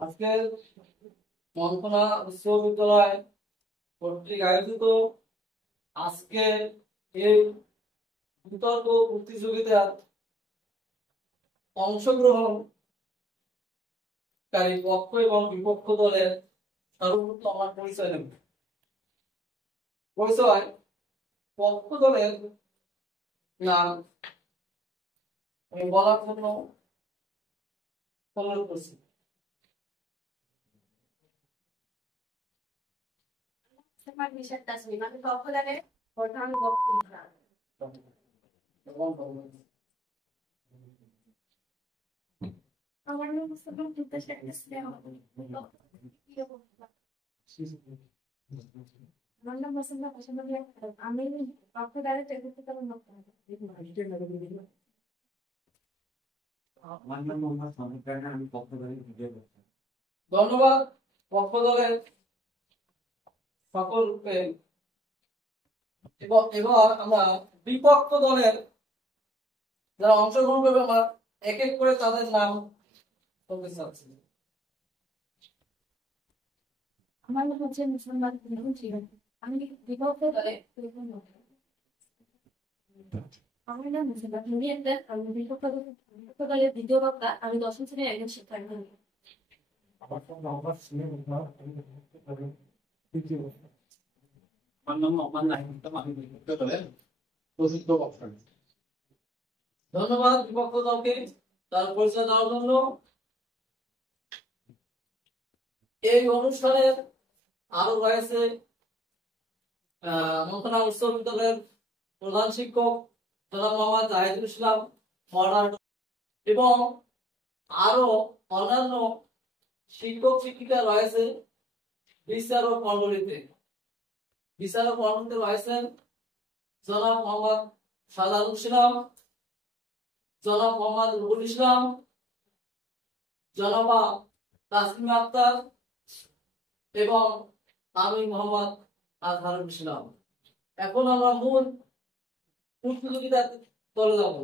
আজকে মন্ত্রণা বিশ্ববিদ্যালয় কর্তৃক আয়োজিত আজকে এই বিতর্ক প্রতিযোগিতার অংশগ্রহণকারী পক্ষ এবং বিপক্ষ দলের সর্বপ্রথম আমার পরিচয় নেব। পরিচয় পক্ষ দলের নাম আমি বলার জন্য অনুরোধ করছি। প্রধান বক্তা আমার নাম মুস্তফা মুত্তাসির ইসলাম। আমার নাম মুস্তফা মুত্তাসির ইসলাম। আমি পক্ষদারে চতুর্থতম বক্তা। আমার নাম মোহাম্মদ সামিদ রানা, আমি পক্ষদারে ভিডিও করছি। ধন্যবাদ পক্ষ দলের সকলকে। এবার আমরা বিপক্ষ দলের যারা অংশগ্রহণ করবে আমরা এক এক করে তাদের নাম বলতে চাচ্ছি। আমার নাম হচ্ছে মুসলমান আমি বিপক্ষ দলে আমার নাম মুসলমান আমি বিপক্ষ দলের দ্বিতীয় বক্তা। আমি 10ম শ্রেণীর একজন শিক্ষার্থী। আমার নাম মোহাম্মদ সিলেম উদ্দিন, আমি পক্ষদারে তৃতীয় বক্তা। আমার নাম মোহাম্মদ নাহিদ, আমি বিপক্ষ দলের চতুর্থ বক্তা। ধন্যবাদ বিপক্ষ দলকে তার পরিচয় দেওয়ার জন্য। এই অনুষ্ঠানের আরো রয়েছে মন্ত্রণা উচ্চ বিদ্যালয়ের প্রধান শিক্ষক জনাব মোহাম্মদ জাহিদুল ইসলাম মডারেটর এবং আরো অন্যান্য শিক্ষক শিক্ষিকা রয়েছে। বিচারক মণ্ডলীতে রয়েছেন জনাব মোহাম্মদ সাদারুল ইসলাম, জনাব মোহাম্মদ রুহুল ইসলাম, জনাবা তাসমিমা আক্তার এবং আমি মোহাম্মদ আজহারুল ইসলাম। এখন আমরা মূল প্রতিযোগিতার চলে যাব।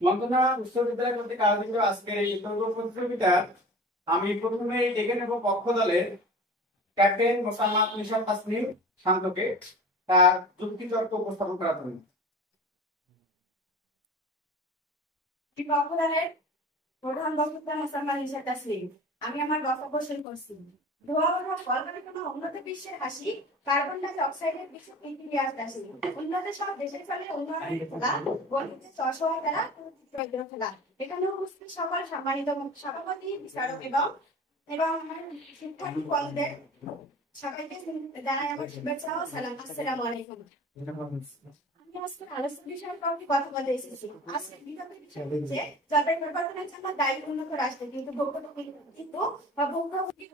মন্ত্রণা বিশ্ববিদ্যালয় কর্তৃক আয়োজিত আজকের এই বিতর্ক প্রতিযোগিতা আমি প্রথমে ডেকে নেব পক্ষ দলের ক্যাপ্টেন মোসাম্মদ নিশাত তাসনিম শান্তকে তার যুক্তিতর্ক উপস্থাপন করার জন্য। বিপক্ষ দলের প্রধান বক্তা মোসাম্মদ নিশাত তাসনিম। আমি আমার বক্তব্য শুরু করছি। ধোঁয়া ওঠা কলকারখানা উন্নত বিশ্বের হাসি, কার্বন ডাই অক্সাইডের বিশ্ব পৃথিবী আসি, উন্নত সব দেশের ফলে উন্নয়নের খেলা, গণিতের অসহায় দ্বারা খেলা। এখানে উপস্থিত সকল সম্মানিত সভাপতি, বিচারক এবং আমার শিক্ষার্থী বন্ধুদের সবাইকে জানাই আমার শুভেচ্ছা ও সালাম। আসসালামু আলাইকুম। আমি আজকে আলোচনা বিষয়ের কারণে কথা বলতে এসেছি। আজকে বিতর্কের বিষয় হচ্ছে জলবায়ু পরিবর্তনের জন্য দায়ী উন্নত রাষ্ট্র কিন্তু ভোগ্যভোগী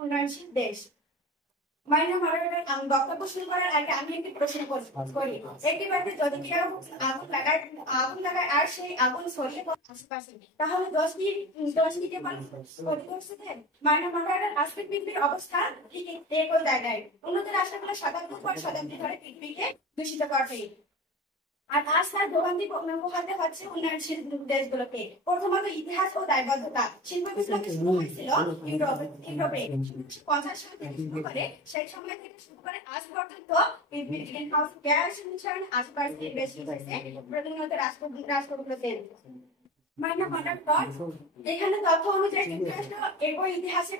উন্নয়নশীল দেশ। মাইনা মডারেটর, আমি বক্তব্য শুরু করার আগে আমি একটি প্রশ্ন করি। একটি বাড়িতে যদি কেউ আগুন লাগায় আর সেই আগুন ছড়িয়ে পড়ে আশেপাশে, তাহলে 10 দিকে ক্ষতি করছে। মাইনা মডারেটর, আজকে পৃথিবীর অবস্থা ঠিক একই জায়গায়। উন্নত রাষ্ট্রগুলো শতাব্দীর পর শতাব্দী ধরে পৃথিবীকে দূষিত করছে। আর আজ তার ভোগান্তি পোহাতে হচ্ছে উন্নয়নশীল দেশগুলোকে। প্রথমত ইতিহাস ও দায়বদ্ধতা। শিল্প বিপ্লব শুরু হয়েছিল ইউরোপে 50 সাল থেকে শুরু করে, সেই সময় থেকে শুরু করে আজ পর্যন্ত গ্রিন হাউস গ্যাস এমিশন 80% বেশি হয়েছে প্রধানত রাষ্ট্রগুলোতে। মাইনা মডারেটর, এখানে তথ্য অনুযায়ী যুক্তরাষ্ট্র এরপর ইতিহাসে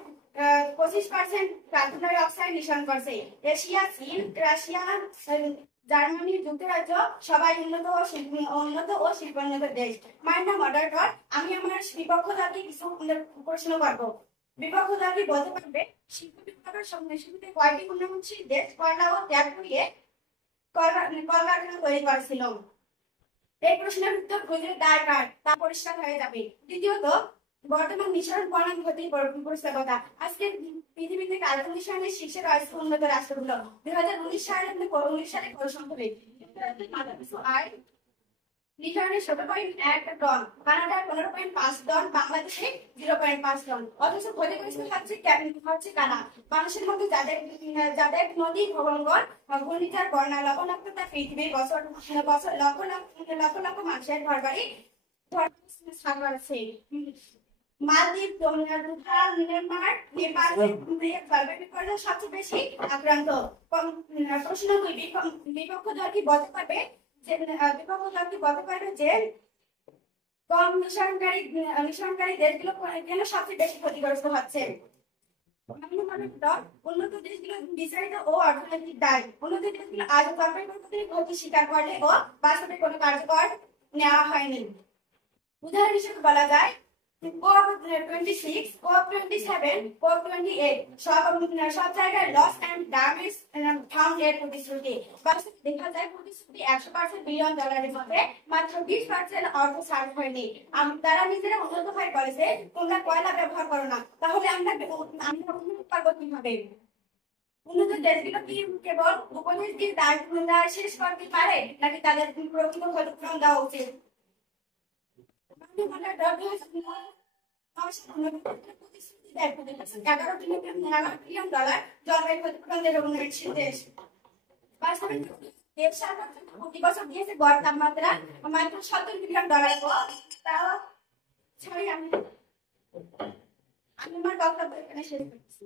25% কার্বন ডাই অক্সাইড নিঃসরণ করছে। এশিয়া, চীন, রাশিয়া, জার্মানি, যুক্তরাজ্য সবাই উন্নত ও শিল্পোন্নত দেশ। মাইনা মডারেটর, আমি আমার বিপক্ষ দলকে কিছু প্রশ্ন করব। বিপক্ষ দলকে বলতে পারবে শিল্প বিপ্লবের সঙ্গে শুরুতে কয়টি উন্নয়নশীল দেশ কয়লা ও ত্যাগ করিয়ে কলকারখানা তৈরি করেছিল? এই প্রশ্নের উত্তর খুঁজলে দায় কার তা পরিষ্কার হয়ে যাবে। দ্বিতীয়ত, বর্তমান নিঃসরণ বনাম ক্ষতির প্রস্তাবতা। আজকে পৃথিবীতে কার্বন নিঃসরণের শীর্ষে রয়েছে উন্নত রাষ্ট্রগুলো। 2019 সালে পরিসংখ্যানে নিঃসরণের 17.1 টন, কানাডার 15.5 টন, বাংলাদেশে 0.5 টন। অথচ ক্ষতিগ্রস্ত হচ্ছে কারা? মানুষের মধ্যে যাদের নদী, ভবনগর, ঘূর্ণিঝড়, বন্যা, লবণাক্ততা পৃথিবীর বছর লক্ষ লক্ষ মানুষের ঘরবাড়ি আছে। মালদ্বীপ, দুবাই, মিয়ানমার, নেপাল বিপর্যয় সবচেয়ে বেশি আক্রান্ত। প্রশ্ন 2, বিপক্ষ দল কি বলতে পারবে যে কম নিঃসরণকারী দেশগুলো কেন সবচেয়ে বেশি ক্ষতিগ্রস্ত হচ্ছে? উন্নত দেশগুলো বিচারিত ও অর্থনৈতিক দায়। উন্নত দেশগুলো আজ জলবায়ু পরিবর্তনের ক্ষতি স্বীকার করলে ও বাস্তবে কোনো কার্যকর নেওয়া হয়নি। উদাহরণ হিসেবে বলা যায় COP26, COP27, COP28 সব জায়গায় লস এন্ড ড্যামেজ ফাউন্ড এর প্রতিশ্রুতি। বাস্তবে দেখা যায় প্রতিশ্রুতি $100 বিলিয়ন মধ্যে মাত্র 20% অর্থ সার্ভ হয়নি। তারা নিজেরা উন্নত হয়ে বলেছে তোমরা কয়লা ব্যবহার করো না, তাহলে আমরা উন্নত পারবো কিভাবে? উন্নত দেশগুলো কি কেবল উপদেশ দিয়ে দায় শেষ করতে পারে, নাকি তাদের প্রকৃত ক্ষতিপূরণ দেওয়া উচিত? $11 বিলিয়ন জলবায়ু ক্ষতিপূরণ দেবে উন্নয়নশীল দেশ। বাস্তবে দেশ সরকার প্রতি বছর দিয়েছে গড় তাপমাত্রা মাত্র $70 বিলিয়ন। তাও সরি, আমি আমার বক্তব্য এখানে শেষ করছি।